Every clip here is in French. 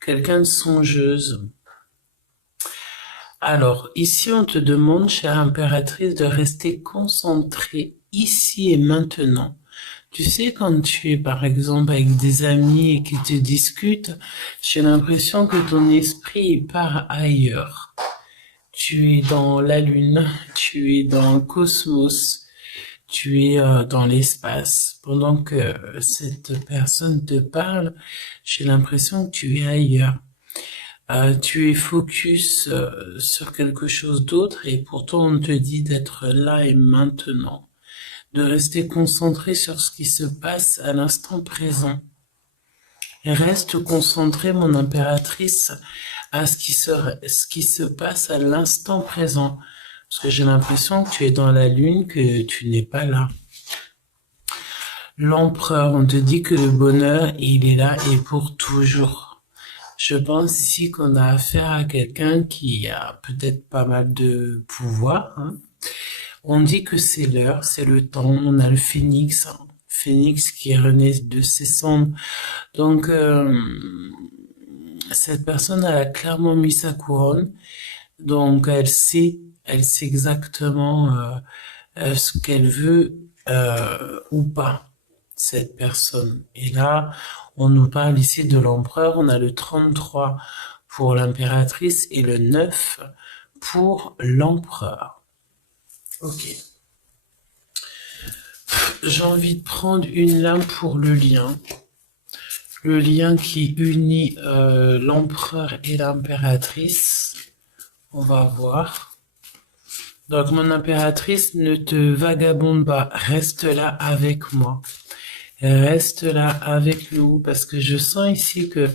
quelqu'un de songeuse. Alors, ici, on te demande, chère impératrice, de rester concentrée ici et maintenant. Tu sais, quand tu es, par exemple, avec des amis et qui te discutent, j'ai l'impression que ton esprit part ailleurs. Tu es dans la lune, tu es dans le cosmos, tu es dans l'espace. Pendant que cette personne te parle, j'ai l'impression que tu es ailleurs. Tu es focus sur quelque chose d'autre et pourtant on te dit d'être là et maintenant, de rester concentré sur ce qui se passe à l'instant présent. Et reste concentré, mon impératrice, à ce qui se passe à l'instant présent. Parce que j'ai l'impression que tu es dans la lune, que tu n'es pas là. L'empereur, on te dit que le bonheur, il est là et pour toujours. Je pense ici qu'on a affaire à quelqu'un qui a peut-être pas mal de pouvoir, hein. On dit que c'est l'heure, c'est le temps. On a le phénix, hein. Phénix qui renaît de ses cendres. Donc, cette personne, elle a clairement mis sa couronne. Donc, elle sait exactement ce qu'elle veut ou pas, cette personne. Et là, on nous parle ici de l'empereur. On a le 33 pour l'impératrice et le 9 pour l'empereur. Ok. J'ai envie de prendre une lame pour le lien. Le lien qui unit l'empereur et l'impératrice. On va voir. Donc, mon impératrice, ne te vagabonde pas. Reste là avec moi. Reste là avec nous parce que je sens ici que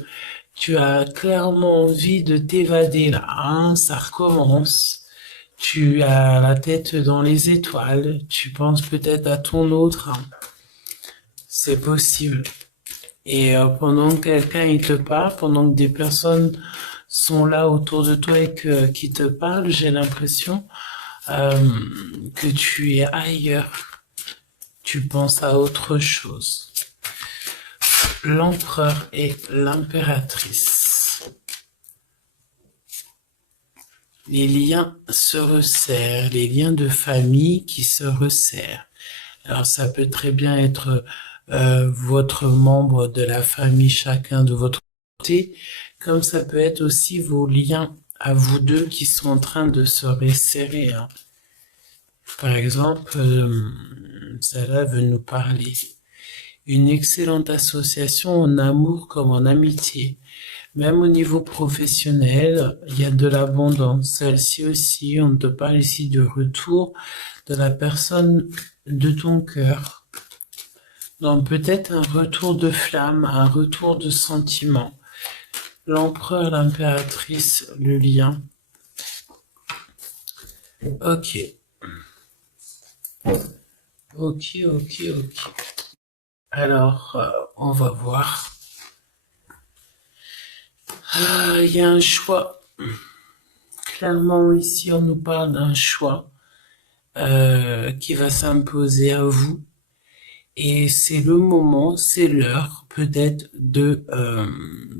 tu as clairement envie de t'évader là, hein, ça recommence. Tu as la tête dans les étoiles, tu penses peut-être à ton autre, hein. C'est possible. Et pendant que quelqu'un il te parle, pendant que des personnes sont là autour de toi et qui te parlent, j'ai l'impression que tu es ailleurs. Tu penses à autre chose. L'empereur et l'impératrice. Les liens se resserrent, les liens de famille qui se resserrent. Alors ça peut très bien être votre membre de la famille, chacun de votre côté, comme ça peut être aussi vos liens à vous deux qui sont en train de se resserrer, hein. Par exemple, celle-là veut nous parler. Une excellente association en amour comme en amitié. Même au niveau professionnel, il y a de l'abondance. Celle-ci aussi, on te parle ici de retour de la personne de ton cœur. Donc peut-être un retour de flamme, un retour de sentiment. L'empereur, l'impératrice, le lien. Ok. Ok. Alors, on va voir. Il y a un choix. Clairement, ici, on nous parle d'un choix qui va s'imposer à vous. Et c'est le moment, c'est l'heure peut-être de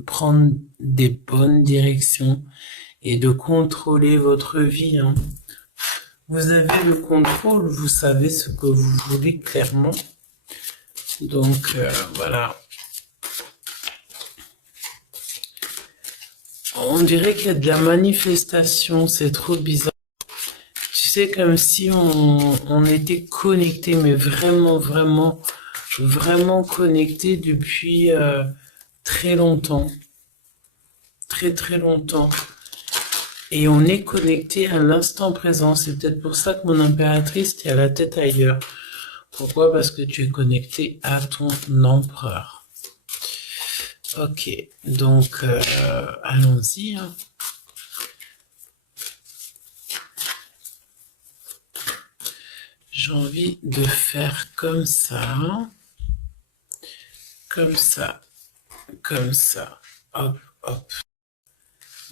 prendre des bonnes directions et de contrôler votre vie, hein. Vous avez le contrôle, vous savez ce que vous voulez clairement. Donc voilà. On dirait qu'il y a de la manifestation, c'est trop bizarre. Tu sais, comme si on était connecté, mais vraiment connecté depuis très longtemps. Très longtemps. Et on est connecté à l'instant présent. C'est peut-être pour ça que mon impératrice, t'es à la tête ailleurs. Pourquoi? Parce que tu es connecté à ton empereur. Ok, donc allons-y, hein. J'ai envie de faire comme ça, comme ça, comme ça. Hop.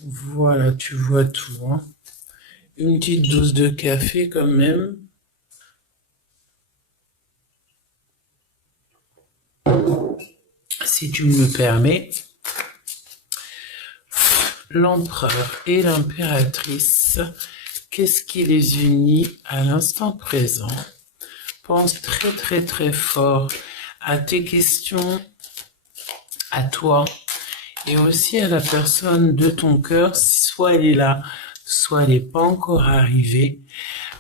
Voilà, tu vois tout, hein. Une petite dose de café quand même. Si tu me le permets. l'empereur et l'impératrice, qu'est-ce qui les unit à l'instant présent? Pense très très très fort à tes questions, à toi, et aussi à la personne de ton cœur, soit elle est là, soit elle n'est pas encore arrivée,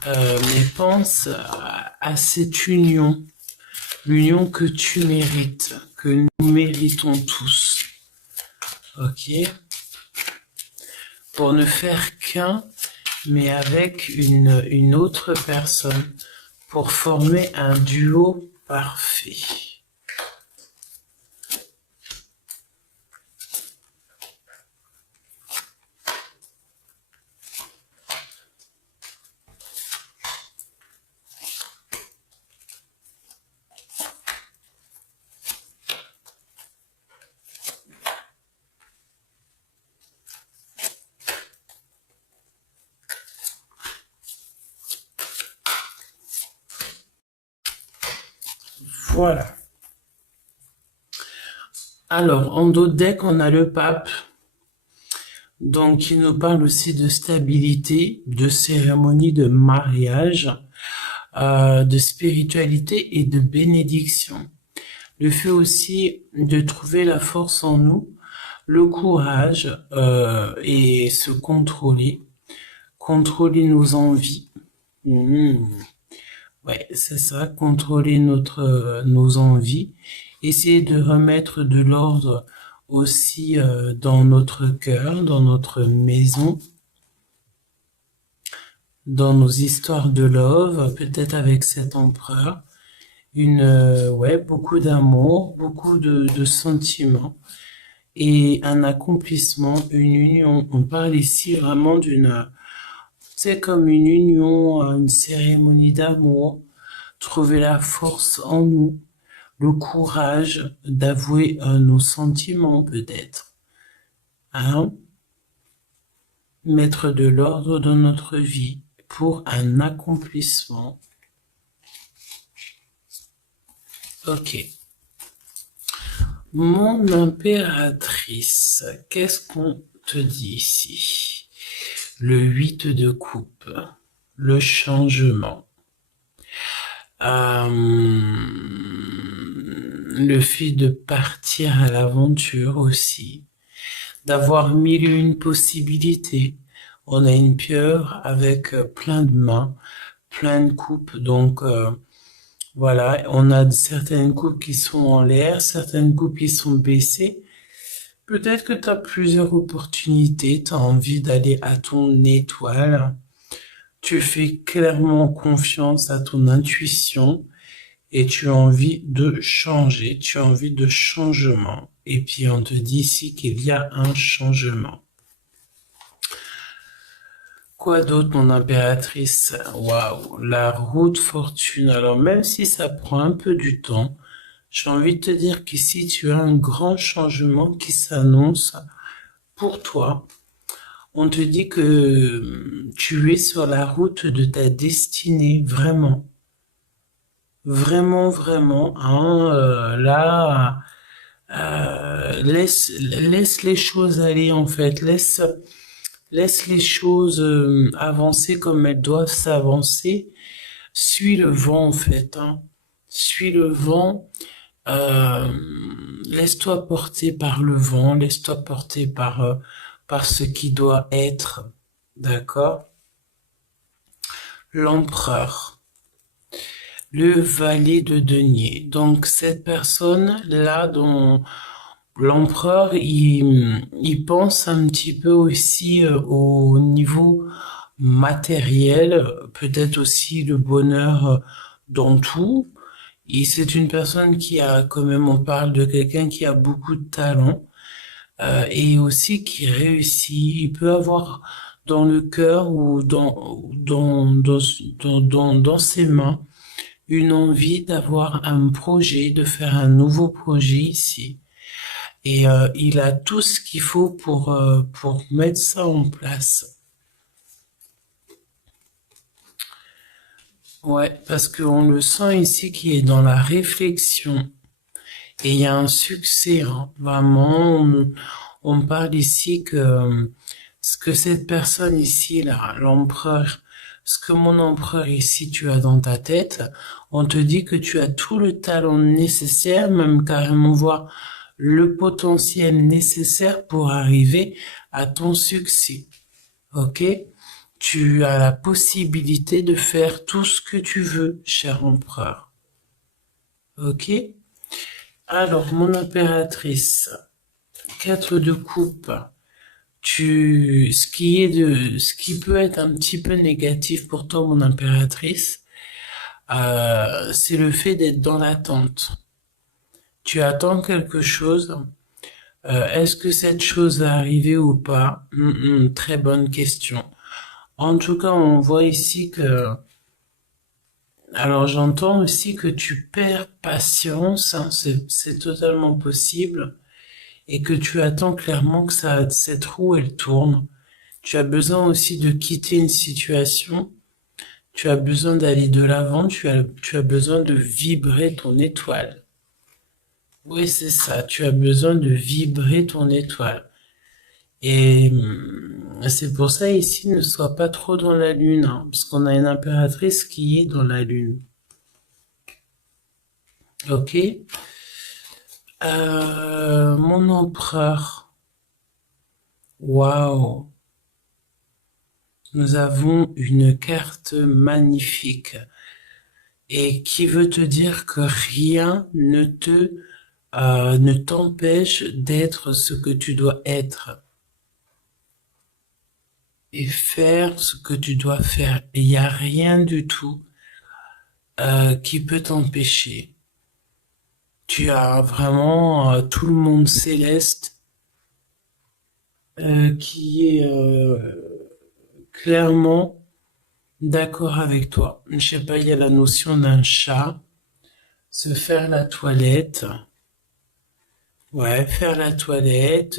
mais pense à cette union, l'union que tu mérites, que nous méritons tous, ok? Pour ne faire qu'un, mais avec une autre personne, pour former un duo parfait. Voilà. Alors, en d'autres decks, on a le pape. Donc, il nous parle aussi de stabilité, de cérémonie de mariage, de spiritualité et de bénédiction. Le fait aussi de trouver la force en nous, le courage et se contrôler, contrôler nos envies. Ouais, c'est ça, contrôler nos envies, essayer de remettre de l'ordre aussi dans notre cœur, dans notre maison, dans nos histoires de love, peut-être avec cet empereur, ouais, beaucoup d'amour, beaucoup de sentiments et un accomplissement, une union. On parle ici vraiment c'est comme une union, une cérémonie d'amour, trouver la force en nous, le courage d'avouer nos sentiments peut-être, hein? Mettre de l'ordre dans notre vie pour un accomplissement. Ok. Mon impératrice, qu'est-ce qu'on te dit ici? Le 8 de coupe, le changement. Le fait de partir à l'aventure aussi, d'avoir mille et une possibilités. On a une pieuvre avec plein de mains, plein de coupes, donc voilà, on a certaines coupes qui sont en l'air, certaines coupes qui sont baissées. Peut-être que tu as plusieurs opportunités, tu as envie d'aller à ton étoile, tu fais clairement confiance à ton intuition et tu as envie de changer, tu as envie de changement. Et puis on te dit ici qu'il y a un changement. Quoi d'autre, mon impératrice? Waouh, la roue de fortune. Alors même si ça prend un peu du temps, j'ai envie de te dire qu'ici tu as un grand changement qui s'annonce pour toi. On te dit que tu es sur la route de ta destinée, vraiment. Vraiment, vraiment. Hein, là, laisse les choses aller en fait. Laisse les choses avancer comme elles doivent s'avancer. Suis le vent en fait. Hein. Suis le vent. Euh, laisse-toi porter par le vent. Laisse-toi porter par ce qui doit être. D'accord? L'empereur. Le valet de denier. Donc cette personne-là dont l'empereur, il pense un petit peu aussi au niveau matériel, peut-être aussi le bonheur dans tout. Et c'est une personne qui a, quand même, on parle de quelqu'un qui a beaucoup de talent et aussi qui réussit. Il peut avoir dans le cœur ou dans ses mains une envie d'avoir un projet, de faire un nouveau projet ici. Et il a tout ce qu'il faut pour mettre ça en place. Ouais, parce qu'on le sent ici qui est dans la réflexion. Et il y a un succès, hein. Vraiment, On parle ici que ce que cette personne ici, là, l'empereur, ce que mon empereur ici tu as dans ta tête, on te dit que tu as tout le talent nécessaire, même carrément voir le potentiel nécessaire pour arriver à ton succès. Ok? Tu as la possibilité de faire tout ce que tu veux, cher empereur. Ok? Alors, mon impératrice, 4 de coupe. Ce qui peut être un petit peu négatif pour toi, mon impératrice, c'est le fait d'être dans l'attente. Tu attends quelque chose. Est-ce que cette chose va arriver ou pas? Très bonne question. En tout cas, on voit ici que, alors j'entends aussi que tu perds patience, hein, c'est totalement possible, et que tu attends clairement que cette roue elle tourne. Tu as besoin aussi de quitter une situation. Tu as besoin d'aller de l'avant. Tu as besoin de vibrer ton étoile. Oui, c'est ça. Tu as besoin de vibrer ton étoile. Et c'est pour ça ici, ne sois pas trop dans la lune, hein, parce qu'on a une impératrice qui est dans la lune. Ok. Mon empereur. Waouh. Nous avons une carte magnifique et qui veut te dire que rien ne t'empêche d'être ce que tu dois être et faire ce que tu dois faire. Il n'y a rien du tout qui peut t'empêcher. Tu as vraiment tout le monde céleste qui est clairement d'accord avec toi. Je sais pas, il y a la notion d'un chat, se faire la toilette. Ouais, faire la toilette.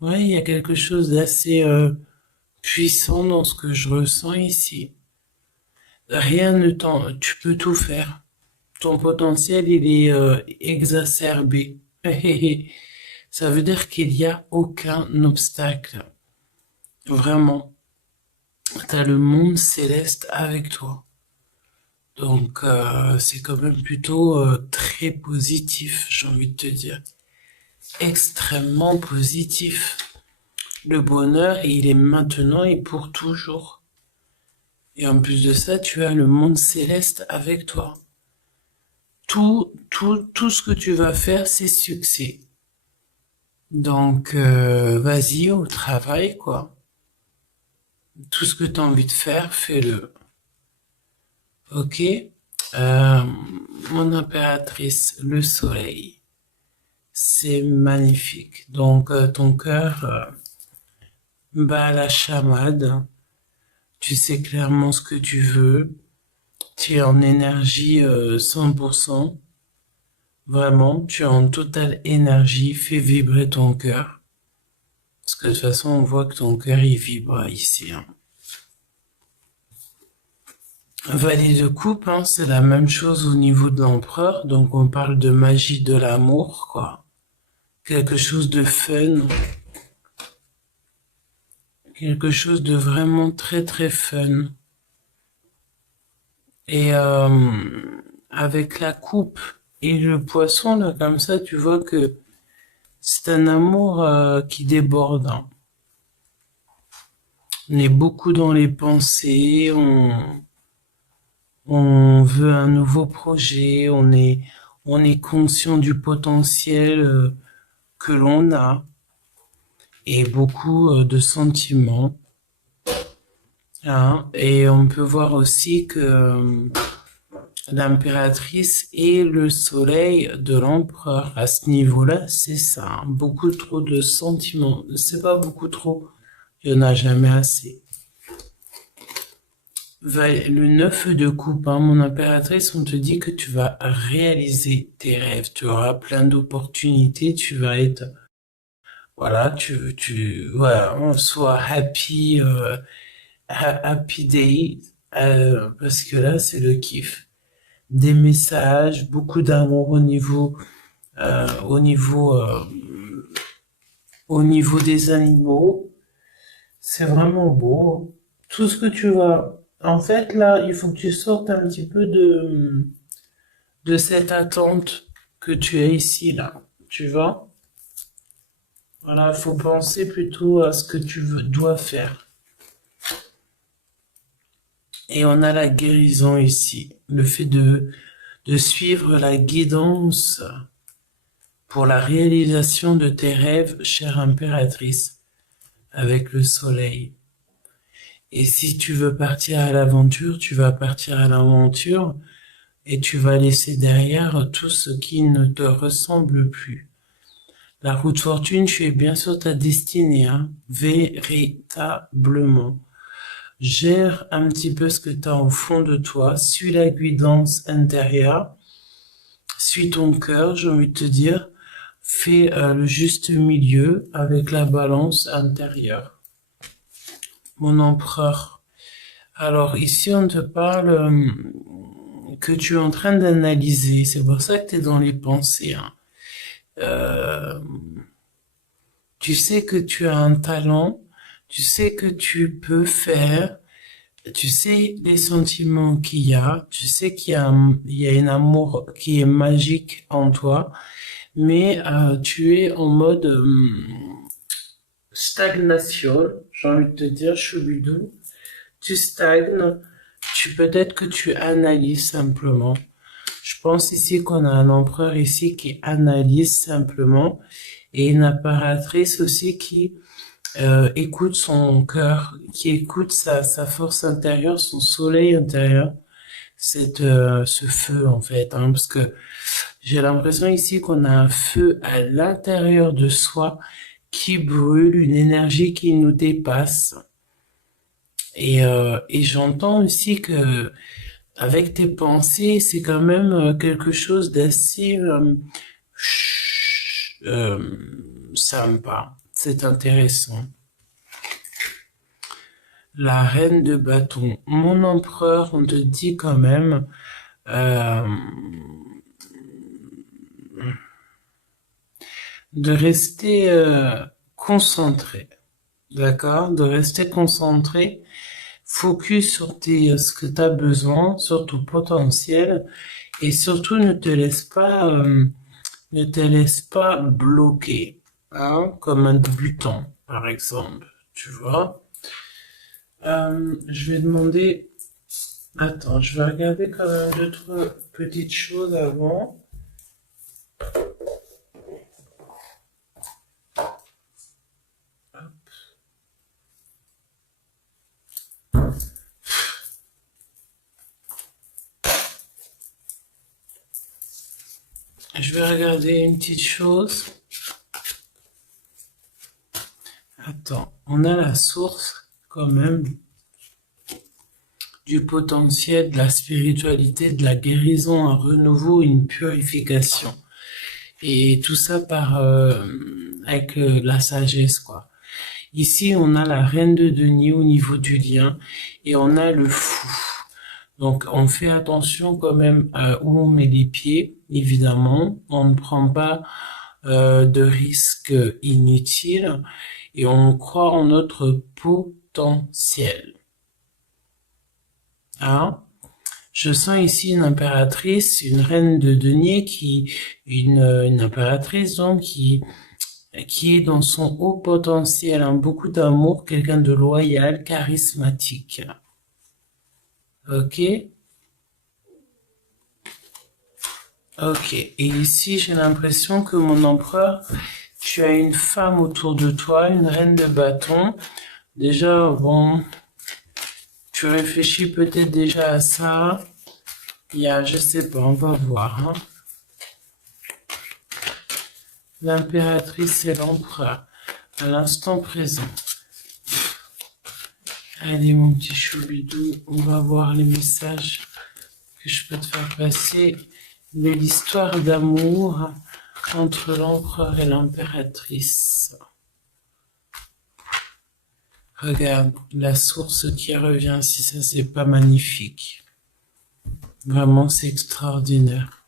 Ouais, il y a quelque chose d'assez puissant dans ce que je ressens ici. Rien ne t'en... Tu peux tout faire. Ton potentiel, il est exacerbé. Ça veut dire qu'il n'y a aucun obstacle. Vraiment. T'as le monde céleste avec toi. Donc, c'est quand même plutôt très positif, j'ai envie de te dire. Extrêmement positif. Le bonheur, il est maintenant et pour toujours. Et en plus de ça, tu as le monde céleste avec toi. Tout ce que tu vas faire, c'est succès. Donc, vas-y au travail, quoi. Tout ce que tu as envie de faire, fais-le. Ok? Euh, Mon impératrice, le soleil. C'est magnifique. Donc, ton cœur bat la chamade. Tu sais clairement ce que tu veux. Tu es en énergie 100%. Vraiment, tu es en totale énergie. Fais vibrer ton cœur. Parce que de toute façon, on voit que ton cœur, il vibre ici. Hein. Valet de coupe, hein, c'est la même chose au niveau de l'empereur. Donc, on parle de magie de l'amour, quoi. Quelque chose de fun. Quelque chose de vraiment très, très fun. Et avec la coupe et le poisson, là, comme ça, tu vois que c'est un amour qui déborde. Hein. On est beaucoup dans les pensées, on veut un nouveau projet, on est conscient du potentiel que l'on a et beaucoup de sentiments. Hein. Et on peut voir aussi que l'impératrice et le soleil de l'empereur. À ce niveau-là, c'est ça. Hein. Beaucoup trop de sentiments. C'est pas beaucoup trop. Il n'y en a jamais assez. Le 9 de coupe, hein, mon impératrice, on te dit que tu vas réaliser tes rêves. Tu auras plein d'opportunités. Tu vas être, voilà, voilà, sois happy, happy day, parce que là, c'est le kiff. Des messages, beaucoup d'amour au niveau au niveau des animaux. C'est vraiment beau. Tout ce que tu vas... En fait, là, il faut que tu sortes un petit peu de cette attente que tu as ici, là. Tu vois? Voilà, il faut penser plutôt à ce que dois faire. Et on a la guérison ici. Le fait de suivre la guidance pour la réalisation de tes rêves, chère impératrice, avec le soleil. Et si tu veux partir à l'aventure, tu vas partir à l'aventure et tu vas laisser derrière tout ce qui ne te ressemble plus. La route fortune, tu es bien sur ta destinée, hein, véritablement. Gère un petit peu ce que tu as au fond de toi, suis la guidance intérieure, suis ton cœur, j'ai envie de te dire, fais le juste milieu avec la balance intérieure. Mon empereur. Alors ici, on te parle que tu es en train d'analyser. C'est pour ça que tu es dans les pensées. Hein. Tu sais que tu as un talent, tu sais que tu peux faire, tu sais les sentiments qu'il y a, tu sais il y a un amour qui est magique en toi, mais tu es en mode stagnation, j'ai envie de te dire, choubidou. Tu stagnes, peut-être que tu analyses simplement. Je pense ici qu'on a un empereur ici qui analyse simplement et une impératrice aussi qui écoute son cœur, qui écoute sa force intérieure, son soleil intérieur, ce feu en fait, hein, parce que j'ai l'impression ici qu'on a un feu à l'intérieur de soi qui brûle, une énergie qui nous dépasse. Et j'entends aussi que avec tes pensées, c'est quand même quelque chose d'assez sympa. C'est intéressant. La reine de bâton. Mon empereur, on te dit quand même de rester concentré. D'accord? De rester concentré. Focus sur ce que tu as besoin, sur ton potentiel. Et surtout, ne te laisse pas bloquer. Hein? Comme un débutant, par exemple. Tu vois? Je vais demander... Attends, je vais regarder quand même d'autres petites choses avant. Je vais regarder une petite chose. Attends, on a la source quand même du potentiel, de la spiritualité, de la guérison, un renouveau, une purification. Et tout ça avec la sagesse, quoi. Ici, on a la reine de denier au niveau du lien et on a le fou. Donc, on fait attention quand même où on met les pieds, évidemment. On ne prend pas de risques inutiles et on croit en notre potentiel. Hein? Je sens ici une impératrice, une reine de denier une impératrice donc qui est dans son haut potentiel, hein, beaucoup d'amour, quelqu'un de loyal, charismatique. Ok? Ok. Et ici, j'ai l'impression que mon empereur, tu as une femme autour de toi, une reine de bâton. Déjà, bon, tu réfléchis peut-être déjà à ça. Je sais pas, on va voir. Hein. L'impératrice et l'empereur, à l'instant présent. Allez, mon petit choubidou, on va voir les messages que je peux te faire passer de l'histoire d'amour entre l'empereur et l'impératrice. Regarde, la source qui revient, si ça c'est pas magnifique. Vraiment, c'est extraordinaire.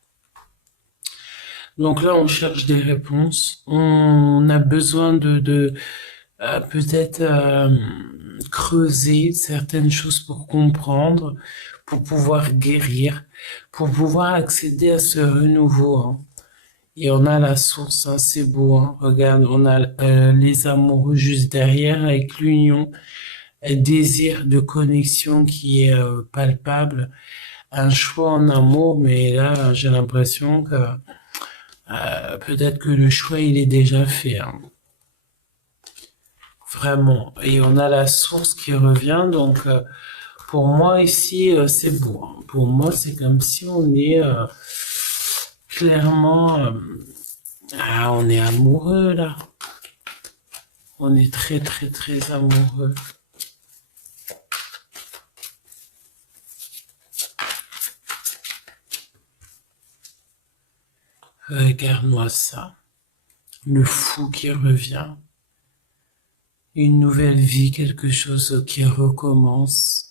Donc là, on cherche des réponses. On a besoin de peut-être creuser certaines choses pour comprendre, pour pouvoir guérir, pour pouvoir accéder à ce renouveau, hein. Et on a la source, hein, c'est beau, hein. Regarde, on a les amoureux juste derrière avec l'union, un désir de connexion qui est palpable, un choix en amour, mais là, j'ai l'impression que peut-être que le choix, il est déjà fait, hein. Vraiment. Et on a la source qui revient, donc pour moi ici, c'est beau, hein. Pour moi, c'est comme si on est clairement... on est amoureux là. On est très très très amoureux. Regarde-moi ça. Le fou qui revient. Une nouvelle vie, quelque chose qui recommence.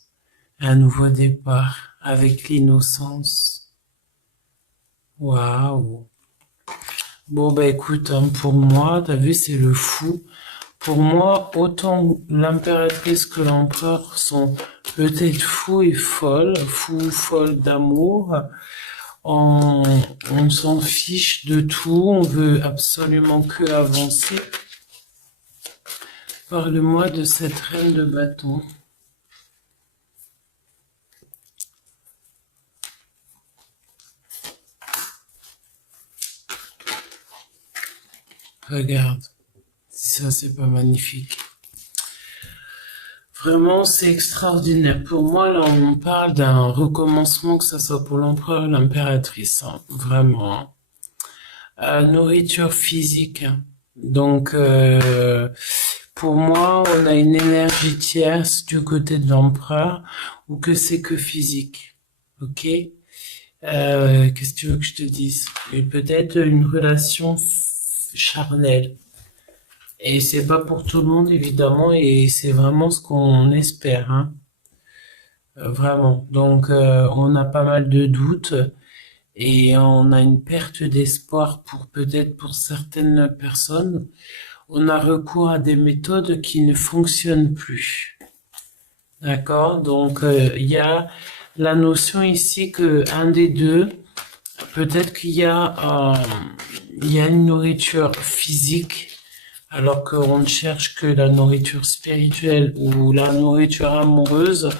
Un nouveau départ avec l'innocence. Waouh. Bon, bah écoute, hein, pour moi, t'as vu, c'est le fou. Pour moi, autant l'impératrice que l'empereur sont peut-être fous et folles, fous, folles d'amour. On s'en fiche de tout, on veut absolument que avancer. Parle-moi de cette reine de bâton. Regarde, ça c'est pas magnifique. Vraiment, c'est extraordinaire. Pour moi, là, on parle d'un recommencement, que ce soit pour l'empereur ou l'impératrice, hein. Vraiment, hein. Nourriture physique, hein. Donc, pour moi, on a une énergie tierce du côté de l'empereur, ou que c'est que physique. Ok? Qu'est-ce que tu veux que je te dise? Et peut-être une relation charnelle. Et c'est pas pour tout le monde, évidemment, et c'est vraiment ce qu'on espère, hein. Vraiment. Donc, on a pas mal de doutes et on a une perte d'espoir pour peut-être pour certaines personnes. On a recours à des méthodes qui ne fonctionnent plus. D'accord? Donc, il y a la notion ici que un des deux, peut-être il y a une nourriture physique, alors qu'on ne cherche que la nourriture spirituelle ou la nourriture amoureuse,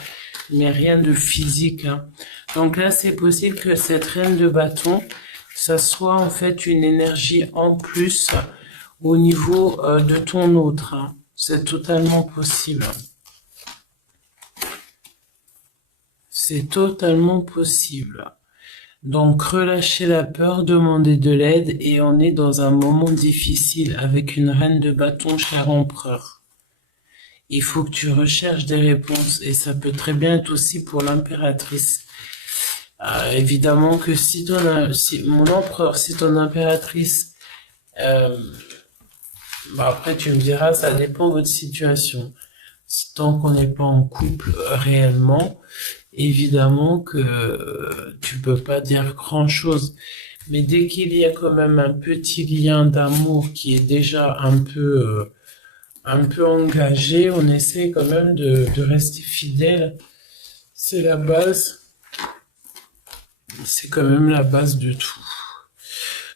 mais rien de physique, hein. Donc là, c'est possible que cette reine de bâton, ça soit en fait une énergie en plus au niveau de ton autre, hein. C'est totalement possible. C'est totalement possible. Donc relâchez la peur, demandez de l'aide et on est dans un moment difficile avec une reine de bâton, cher empereur. Il faut que tu recherches des réponses et ça peut très bien être aussi pour l'impératrice. Évidemment que si mon empereur, si ton impératrice, après tu me diras, ça dépend de votre situation. Tant qu'on n'est pas en couple réellement, évidemment que tu peux pas dire grand-chose. Mais dès qu'il y a quand même un petit lien d'amour qui est déjà un peu engagé, on essaie quand même de rester fidèle. C'est la base. C'est quand même la base de tout.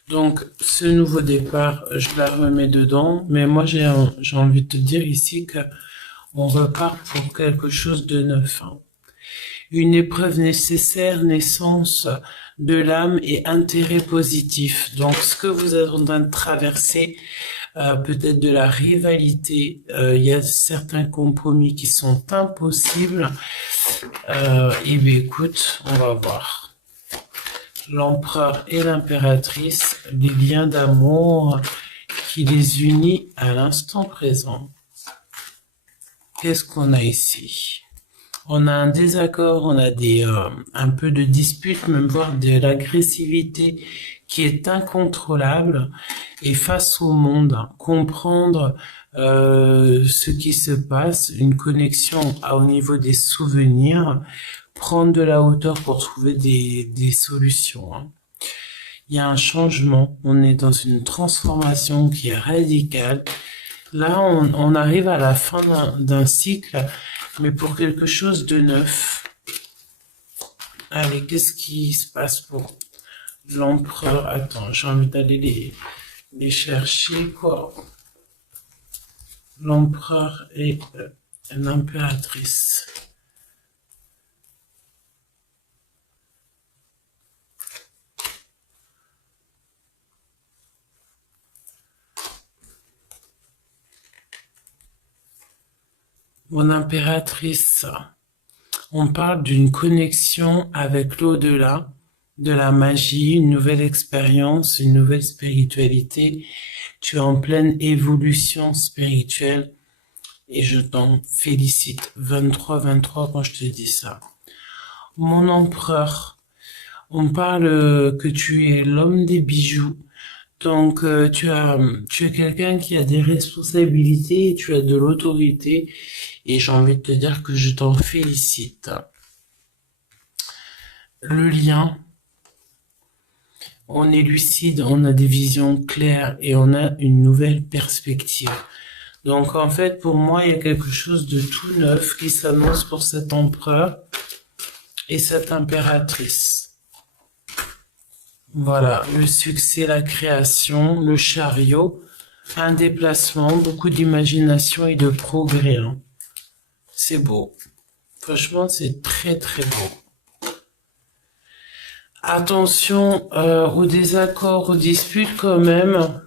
Donc, ce nouveau départ, je la remets dedans. Mais moi, j'ai envie de te dire ici que on repart pour quelque chose de neuf, hein. Une épreuve nécessaire, naissance de l'âme et intérêt positif. Donc, ce que vous êtes en train de traverser, peut-être de la rivalité, il y a certains compromis qui sont impossibles. Et bien, écoute, on va voir. L'empereur et l'impératrice, les liens d'amour qui les unit à l'instant présent. Qu'est-ce qu'on a ici? On a un désaccord, on a un peu de dispute, même voire de l'agressivité qui est incontrôlable. Et face au monde, comprendre ce qui se passe, une connexion au niveau des souvenirs, prendre de la hauteur pour trouver des solutions, hein. Il y a un changement, on est dans une transformation qui est radicale. Là, on arrive à la fin d'un cycle, mais pour quelque chose de neuf. Allez, qu'est-ce qui se passe pour l'empereur? Attends, j'ai envie d'aller les chercher, quoi. L'empereur et l'impératrice. Mon impératrice, on parle d'une connexion avec l'au-delà, de la magie, une nouvelle expérience, une nouvelle spiritualité. Tu es en pleine évolution spirituelle et je t'en félicite. 23 quand je te dis ça. Mon empereur, on parle que tu es l'homme des bijoux. Donc tu es quelqu'un qui a des responsabilités, et tu as de l'autorité et j'ai envie de te dire que je t'en félicite. Le lien, on est lucide, on a des visions claires et on a une nouvelle perspective. Donc en fait, pour moi, il y a quelque chose de tout neuf qui s'annonce pour cet empereur et cette impératrice. Voilà, le succès, la création, le chariot, un déplacement, beaucoup d'imagination et de progrès. Hein. C'est beau. Franchement, c'est très très beau. Attention aux désaccords, aux disputes quand même.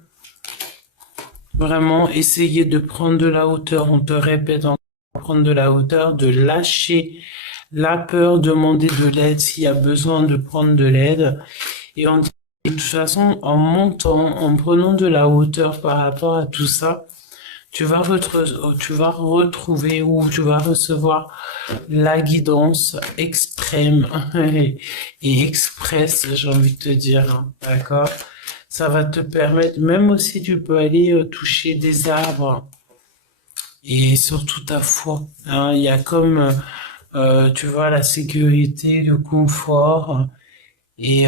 Vraiment, essayez de prendre de la hauteur. On te répète encore, prendre de la hauteur, de lâcher la peur, demander de l'aide s'il y a besoin de prendre de l'aide. Et de toute façon, en montant, en prenant de la hauteur par rapport à tout ça, tu vas retrouver ou tu vas recevoir la guidance extrême et express, j'ai envie de te dire, hein, d'accord? Ça va te permettre, même aussi tu peux aller toucher des arbres et surtout ta foi. Hein, il y a comme, tu vois, la sécurité, le confort et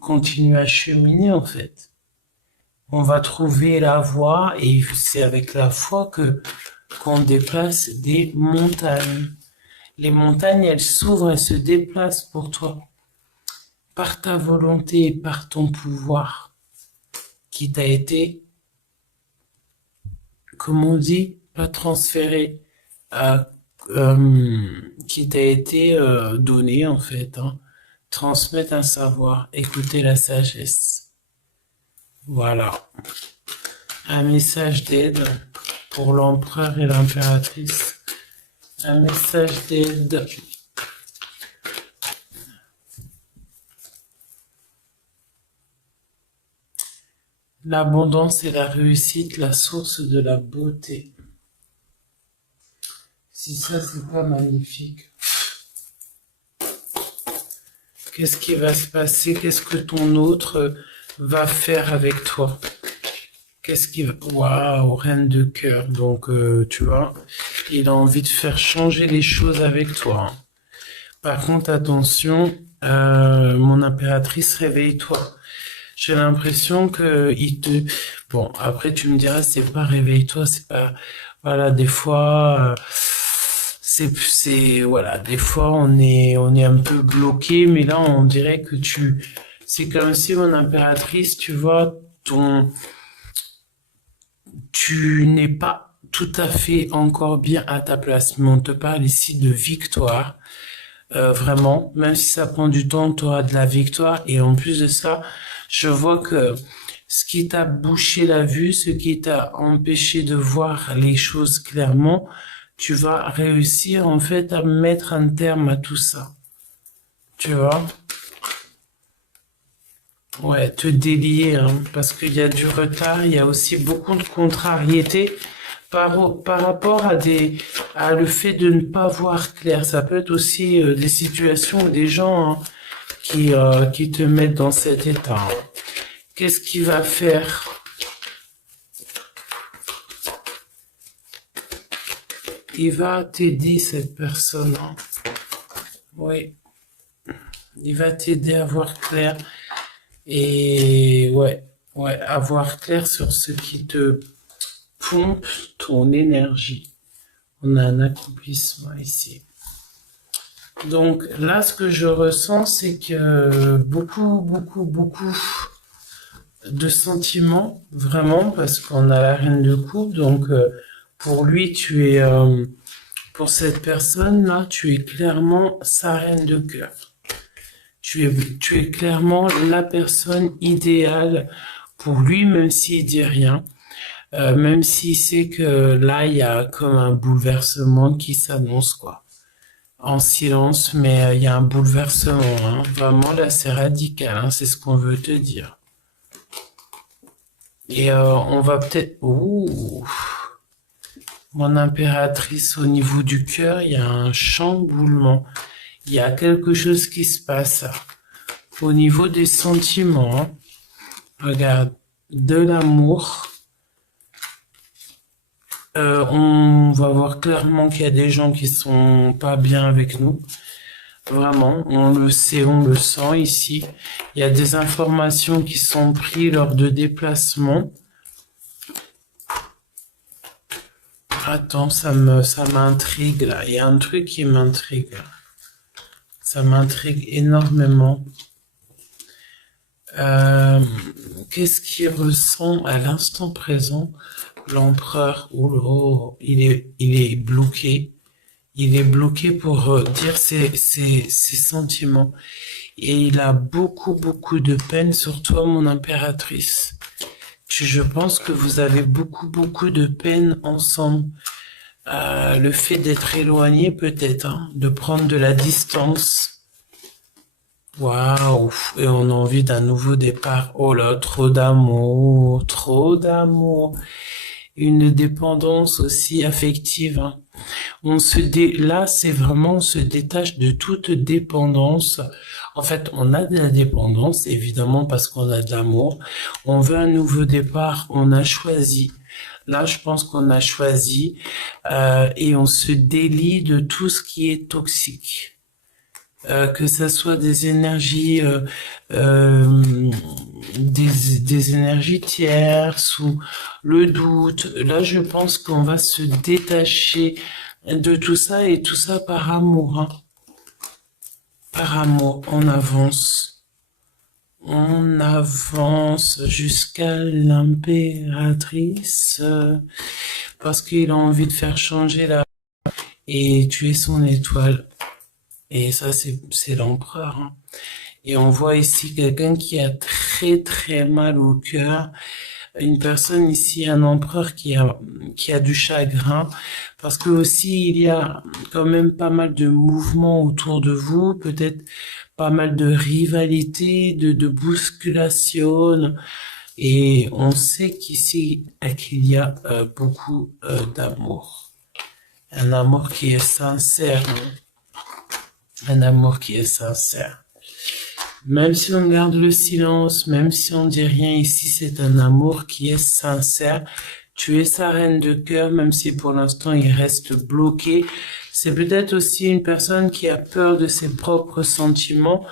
continuer à cheminer en fait. On va trouver la voie et c'est avec la foi que qu'on déplace des montagnes. Les montagnes, elles s'ouvrent, elles se déplacent pour toi. Par ta volonté et par ton pouvoir qui t'a été, comme on dit, pas transféré, qui t'a été donné en fait. Hein. Transmettre un savoir, écouter la sagesse. Voilà. Un message d'aide pour l'empereur et l'impératrice. Un message d'aide. L'abondance et la réussite, la source de la beauté. Si ça, c'est pas magnifique. Qu'est-ce qui va se passer? Qu'est-ce que ton autre va faire avec toi? Qu'est-ce qui va... Waouh, reine de cœur. Donc, tu vois, il a envie de faire changer les choses avec toi. Par contre, attention, mon impératrice, réveille-toi. J'ai l'impression que il te... Bon, après, tu me diras, c'est pas réveille-toi, c'est pas... Voilà, des fois... voilà, des fois, on est un peu bloqué, mais là, on dirait que c'est comme si mon impératrice, tu vois, tu n'es pas tout à fait encore bien à ta place, mais on te parle ici de victoire. Vraiment, même si ça prend du temps, tu auras de la victoire. Et en plus de ça, je vois que ce qui t'a bouché la vue, ce qui t'a empêché de voir les choses clairement, tu vas réussir en fait à mettre un terme à tout ça. Tu vois? Ouais, te délier, hein, parce qu'il y a du retard, il y a aussi beaucoup de contrariétés par rapport à le fait de ne pas voir clair. Ça peut être aussi des situations ou des gens hein, qui te mettent dans cet état. Hein. Qu'est-ce qu'il va faire? Il va t'aider, cette personne. Hein. Oui. Il va t'aider à voir clair. Et ouais, avoir clair sur ce qui te pompe ton énergie. On a un accomplissement ici. Donc là, ce que je ressens, c'est que beaucoup de sentiments, vraiment, parce qu'on a la reine de coupe. Donc pour lui, pour cette personne-là, tu es clairement sa reine de cœur. Tu es clairement la personne idéale pour lui, même s'il dit rien. Même s'il sait que là, il y a comme un bouleversement qui s'annonce, quoi. En silence, mais il y a un bouleversement, hein. Vraiment, là, c'est radical, hein, c'est ce qu'on veut te dire. Et on va peut-être... Ouh, mon impératrice, au niveau du cœur, il y a un chamboulement. Il y a quelque chose qui se passe. Au niveau des sentiments, hein. Regarde, de l'amour. On va voir clairement qu'il y a des gens qui sont pas bien avec nous. Vraiment, on le sait, on le sent ici. Il y a des informations qui sont prises lors de déplacements. Attends, ça m'intrigue là. Il y a un truc qui m'intrigue. Ça m'intrigue énormément. Qu'est-ce qu'il ressent à l'instant présent? L'empereur, oh, il est bloqué. Il est bloqué pour dire ses sentiments. Et il a beaucoup de peine sur toi, mon impératrice. Je pense que vous avez beaucoup de peine ensemble. Le fait d'être éloigné peut-être, hein, de prendre de la distance. Waouh! Et on a envie d'un nouveau départ. Oh là, trop d'amour, trop d'amour. Une dépendance aussi affective, hein. Là, c'est vraiment, on se détache de toute dépendance. En fait, on a de la dépendance, évidemment, parce qu'on a de l'amour. On veut un nouveau départ, on a choisi. Là, je pense qu'on a choisi, et on se délie de tout ce qui est toxique. Que ça soit des énergies, des énergies tierces ou le doute. Là, je pense qu'on va se détacher de tout ça et tout ça par amour, hein. Par amour, on avance. On avance jusqu'à l'impératrice parce qu'il a envie de faire changer la et tu es son étoile. Et ça, c'est l'empereur, hein. Et on voit ici quelqu'un qui a très mal au cœur. Une personne ici, un empereur qui a du chagrin. Parce que aussi, il y a quand même pas mal de mouvements autour de vous. Peut-être pas mal de rivalité, de bousculation. Et on sait qu'ici, qu'il y a beaucoup d'amour. Un amour qui est sincère, hein. Un amour qui est sincère. Même si on garde le silence, même si on dit rien ici, c'est un amour qui est sincère. Tu es sa reine de cœur, même si pour l'instant il reste bloqué. C'est peut-être aussi une personne qui a peur de ses propres sentiments.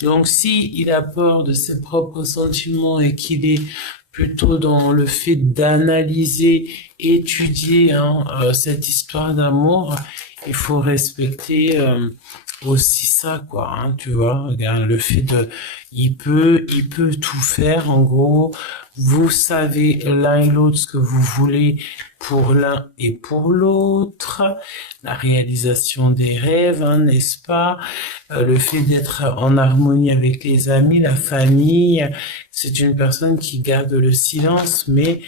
Donc si il a peur de ses propres sentiments et qu'il est plutôt dans le fait d'analyser, étudier, hein, cette histoire d'amour, il faut respecter aussi ça, quoi, hein, tu vois. Regarde, le fait il peut tout faire, en gros. Vous savez l'un et l'autre ce que vous voulez pour l'un et pour l'autre. La réalisation des rêves, hein, n'est-ce pas? Le fait d'être en harmonie avec les amis, la famille. C'est une personne qui garde le silence, mais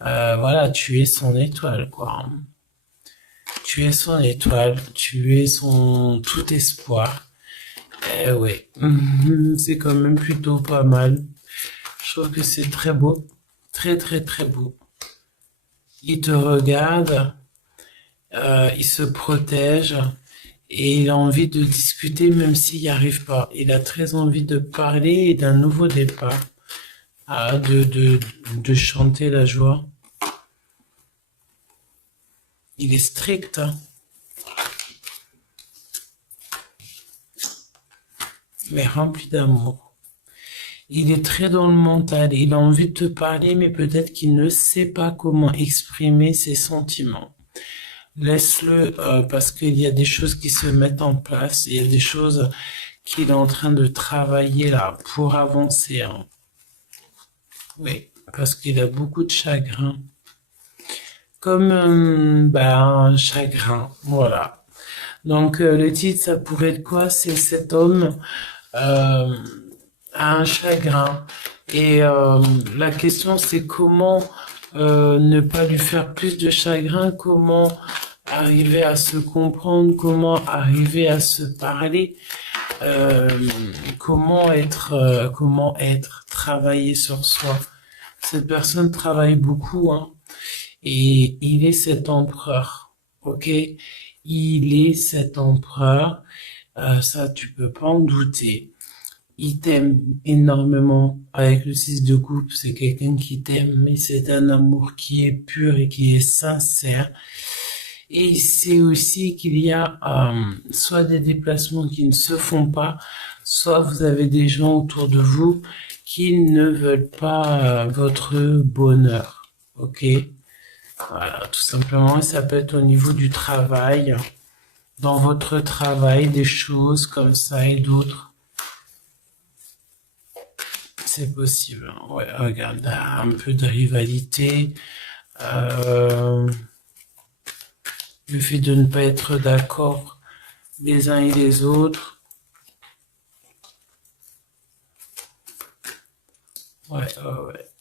voilà, tu es son étoile, quoi, hein. Tu es son étoile, tu es son tout espoir. Eh ouais, c'est quand même plutôt pas mal. Je trouve que c'est très beau, très beau. Il te regarde, il se protège et il a envie de discuter même s'il n'y arrive pas. Il a très envie de parler et d'un nouveau départ, de chanter la joie. Il est strict, hein, mais rempli d'amour. Il est très dans le mental. Il a envie de te parler, mais peut-être qu'il ne sait pas comment exprimer ses sentiments. Laisse-le parce qu'il y a des choses qui se mettent en place. Il y a des choses qu'il est en train de travailler là pour avancer. Hein. Oui, parce qu'il a beaucoup de chagrin. Comme un chagrin, voilà. Donc le titre, ça pourrait être quoi? C'est cet homme a un chagrin. Et la question, c'est comment ne pas lui faire plus de chagrin, comment arriver à se comprendre, comment arriver à se parler, euh, comment être, travailler sur soi. Cette personne travaille beaucoup, hein, et il est cet empereur, ok? Il est cet empereur, ça tu peux pas en douter. Il t'aime énormément. Avec le 6 de coupe, c'est quelqu'un qui t'aime, mais c'est un amour qui est pur et qui est sincère. Et il sait aussi qu'il y a soit des déplacements qui ne se font pas, soit vous avez des gens autour de vous qui ne veulent pas votre bonheur. Ok? Voilà, tout simplement, ça peut être au niveau du travail, dans votre travail, des choses comme ça et d'autres. C'est possible. Ouais, regarde, un peu de rivalité. Le fait de ne pas être d'accord les uns et les autres. Ouais,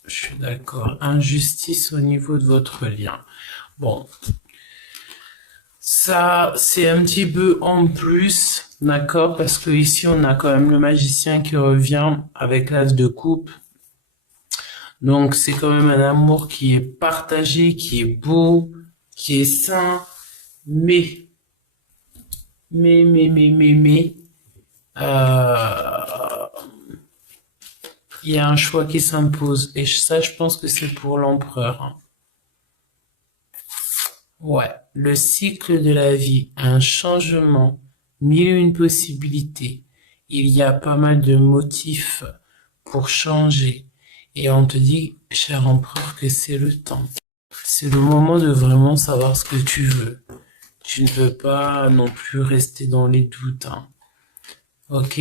je suis d'accord. Injustice au niveau de votre lien. Bon, ça, c'est un petit peu en plus, d'accord, parce que ici, on a quand même le magicien qui revient avec l'as de coupe. Donc, c'est quand même un amour qui est partagé, qui est beau, qui est sain, mais, euh, il y a un choix qui s'impose. Et ça, je pense que c'est pour l'empereur. Hein. Ouais, le cycle de la vie, un changement, mille et une possibilités. Il y a pas mal de motifs pour changer. Et on te dit, cher empereur, que c'est le temps. C'est le moment de vraiment savoir ce que tu veux. Tu ne peux pas non plus rester dans les doutes. Hein. Ok?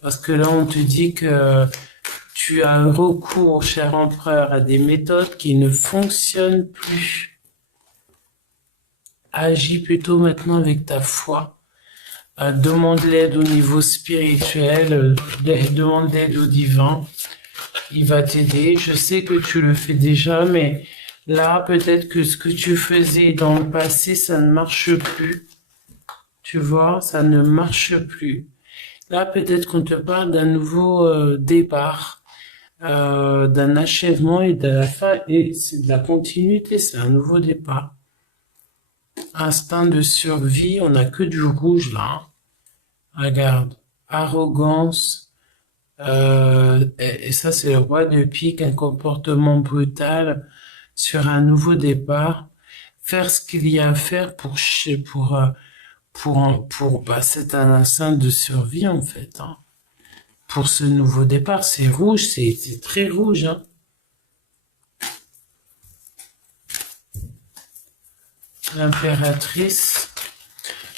Parce que là, on te dit que tu as recours, cher empereur, à des méthodes qui ne fonctionnent plus. Agis plutôt maintenant avec ta foi. Demande l'aide au niveau spirituel, demande l'aide au divin. Il va t'aider. Je sais que tu le fais déjà, mais là, peut-être que ce que tu faisais dans le passé, ça ne marche plus. Tu vois, ça ne marche plus. Là, peut-être qu'on te parle d'un nouveau départ, d'un achèvement et de la fin, et c'est de la continuité, c'est un nouveau départ. Instinct de survie, on n'a que du rouge là. Hein. Regarde, arrogance, et ça c'est le roi de pique, un comportement brutal sur un nouveau départ, faire ce qu'il y a à faire pour c'est un instinct de survie en fait. Hein. Pour ce nouveau départ, c'est rouge, c'est très rouge. Hein. L'impératrice.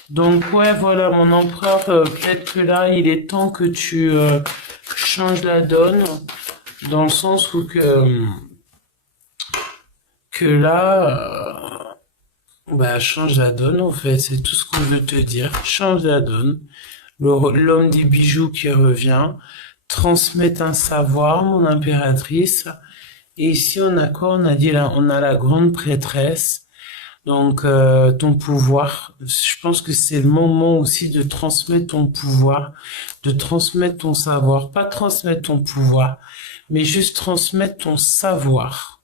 Donc ouais, voilà, mon empereur, peut-être que là, il est temps que tu changes la donne, dans le sens où que là, change la donne, en fait, c'est tout ce qu'on veut te dire. Change la donne. L'homme des bijoux qui revient, transmet un savoir, mon impératrice. Et ici, on a quoi? On a dit là, on a la grande prêtresse. Donc, ton pouvoir, je pense que c'est le moment aussi de transmettre ton pouvoir, de transmettre ton savoir, pas transmettre ton pouvoir, mais juste transmettre ton savoir.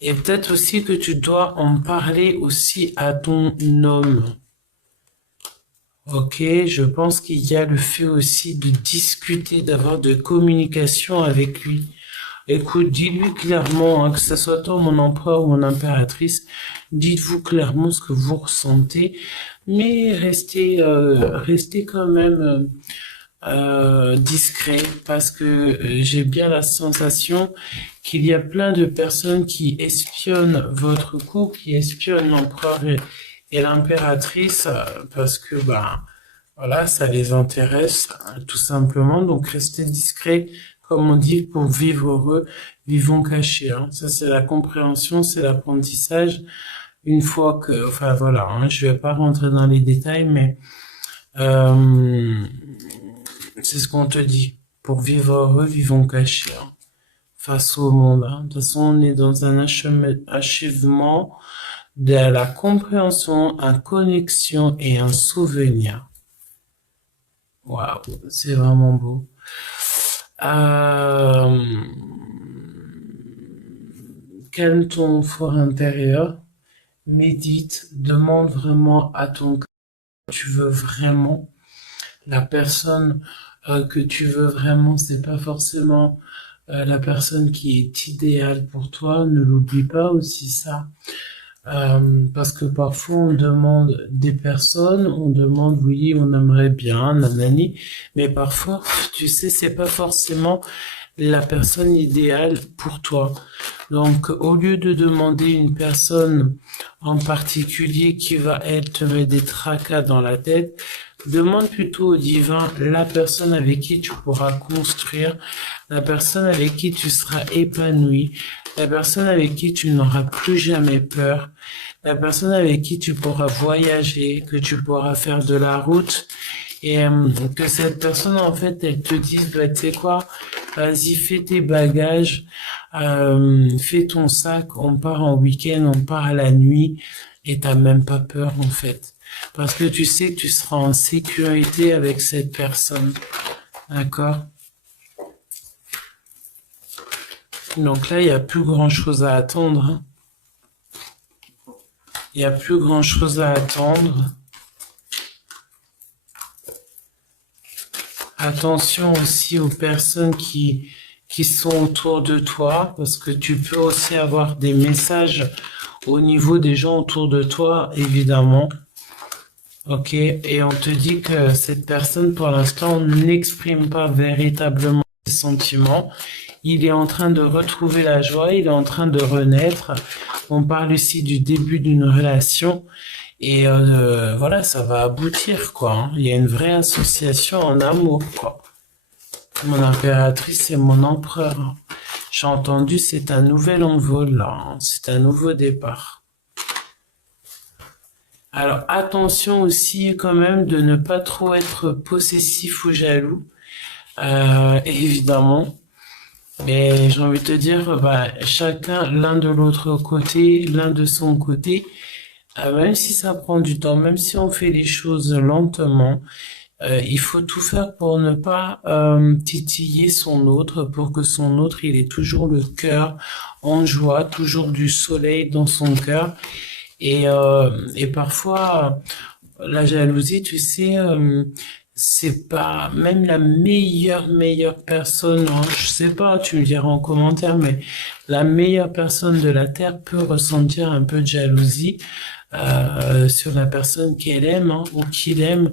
Et peut-être aussi que tu dois en parler aussi à ton homme. Ok, je pense qu'il y a le fait aussi de discuter, d'avoir de communication avec lui. Écoute, dis-lui clairement, hein, que ce soit toi, mon empereur ou mon impératrice, dites-vous clairement ce que vous ressentez, mais restez quand même discret parce que j'ai bien la sensation qu'il y a plein de personnes qui espionnent votre couple, qui espionnent l'empereur et l'impératrice parce que bah voilà, ça les intéresse tout simplement. Donc restez discret, comme on dit, pour vivre heureux, vivons cachés. Hein. Ça c'est la compréhension, c'est l'apprentissage. Une fois que, enfin voilà, hein, je vais pas rentrer dans les détails, mais euh, c'est ce qu'on te dit. Pour vivre heureux, vivons cachés hein, face au monde. Hein. De toute façon, on est dans un achèvement de la compréhension, une connexion et un souvenir. Waouh, c'est vraiment beau. Euh, calme ton fort intérieur, médite, demande vraiment à ton cœur que tu veux vraiment. La personne que tu veux vraiment, c'est pas forcément la personne qui est idéale pour toi. Ne l'oublie pas aussi ça. Parce que parfois on demande des personnes, on demande oui, on aimerait bien, nanani, mais parfois, tu sais, c'est pas forcément la personne idéale pour toi. Donc, au lieu de demander une personne en particulier qui va, elle, te mettre des tracas dans la tête, demande plutôt au divin la personne avec qui tu pourras construire, la personne avec qui tu seras épanoui, la personne avec qui tu n'auras plus jamais peur, la personne avec qui tu pourras voyager, que tu pourras faire de la route, et que cette personne, en fait, elle te dise, bah, tu sais quoi, vas-y, fais tes bagages, fais ton sac, on part en week-end, on part à la nuit, et t'as même pas peur, en fait. Parce que tu sais que tu seras en sécurité avec cette personne. D'accord? Donc là, il n'y a plus grand-chose à attendre. Hein. Il n'y a plus grand-chose à attendre. Attention aussi aux personnes qui sont autour de toi, parce que tu peux aussi avoir des messages au niveau des gens autour de toi, évidemment. Ok, et on te dit que cette personne, pour l'instant, n'exprime pas véritablement ses sentiments. Il est en train de retrouver la joie, il est en train de renaître. On parle ici du début d'une relation. Et voilà, ça va aboutir, quoi. Hein. Il y a une vraie association en amour, quoi. Mon impératrice et mon empereur. Hein. J'ai entendu, c'est un nouvel envol, là. Hein. C'est un nouveau départ. Alors, attention aussi, quand même, de ne pas trop être possessif ou jaloux. Évidemment. Mais j'ai envie de te dire, bah, chacun l'un de l'autre côté, l'un de son côté. Même si ça prend du temps, même si on fait les choses lentement, il faut tout faire pour ne pas titiller son autre, pour que son autre, il ait toujours le cœur en joie, toujours du soleil dans son cœur. Et parfois, la jalousie, tu sais, c'est pas même la meilleure personne, hein, je sais pas, tu me diras en commentaire, mais la meilleure personne de la Terre peut ressentir un peu de jalousie sur la personne qu'elle aime hein, ou qu'il aime.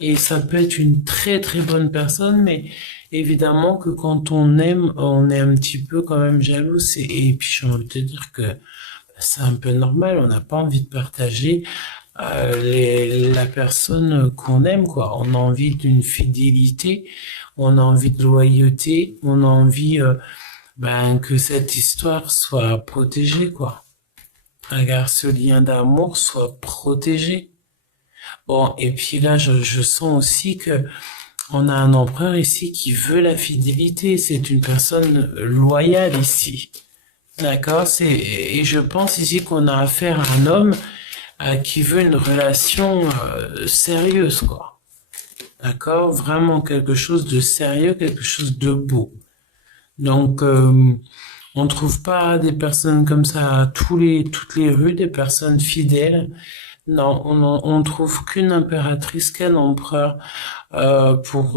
Et ça peut être une très très bonne personne, mais évidemment que quand on est un petit peu quand même jaloux. Et puis j'ai envie de te dire que c'est un peu normal, on n'a pas envie de partager la personne qu'on aime, quoi. On a envie d'une fidélité, on a envie de loyauté, on a envie que cette histoire soit protégée, quoi. Regarde, ce lien d'amour soit protégé. Bon, et puis là, je sens aussi que on a un empereur ici qui veut la fidélité. C'est une personne loyale ici. D'accord? Et je pense ici qu'on a affaire à un homme qui veut une relation sérieuse, quoi. D'accord? Vraiment quelque chose de sérieux, quelque chose de beau. Donc, on trouve pas des personnes comme ça à toutes les rues, des personnes fidèles. Non, on trouve qu'une impératrice, qu'un empereur pour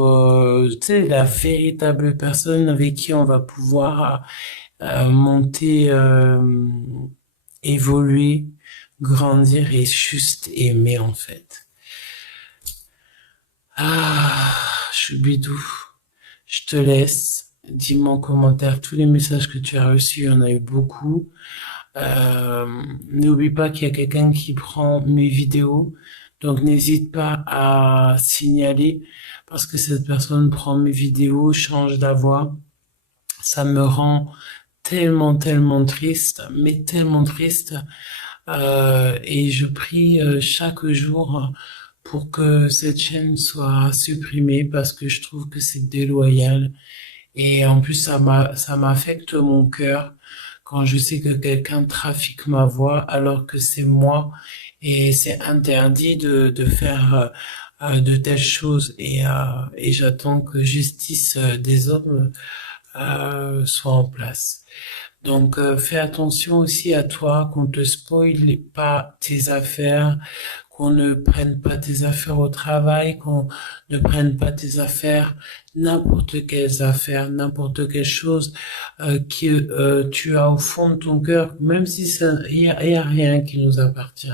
tu sais la véritable personne avec qui on va pouvoir monter, évoluer, grandir et juste aimer en fait. Ah, Choubidou, je te laisse. Dis-moi en commentaire tous les messages que tu as reçus, il y en a eu beaucoup. Euh, N'oublie pas qu'il y a quelqu'un qui prend mes vidéos, donc n'hésite pas à signaler parce que cette personne prend mes vidéos, change la voix. Ça me rend tellement, tellement triste, mais tellement triste. Et je prie chaque jour pour que cette chaîne soit supprimée parce que je trouve que c'est déloyal. Et en plus, ça m'affecte mon cœur quand je sais que quelqu'un trafique ma voix alors que c'est moi et c'est interdit de faire de telles choses. Et j'attends que justice des hommes soit en place. Donc, fais attention aussi à toi, qu'on te spoile pas tes affaires, qu'on ne prenne pas tes affaires au travail, qu'on ne prenne pas tes affaires, n'importe quelles affaires, n'importe quelle chose que tu as au fond de ton cœur, même si il y a rien qui nous appartient.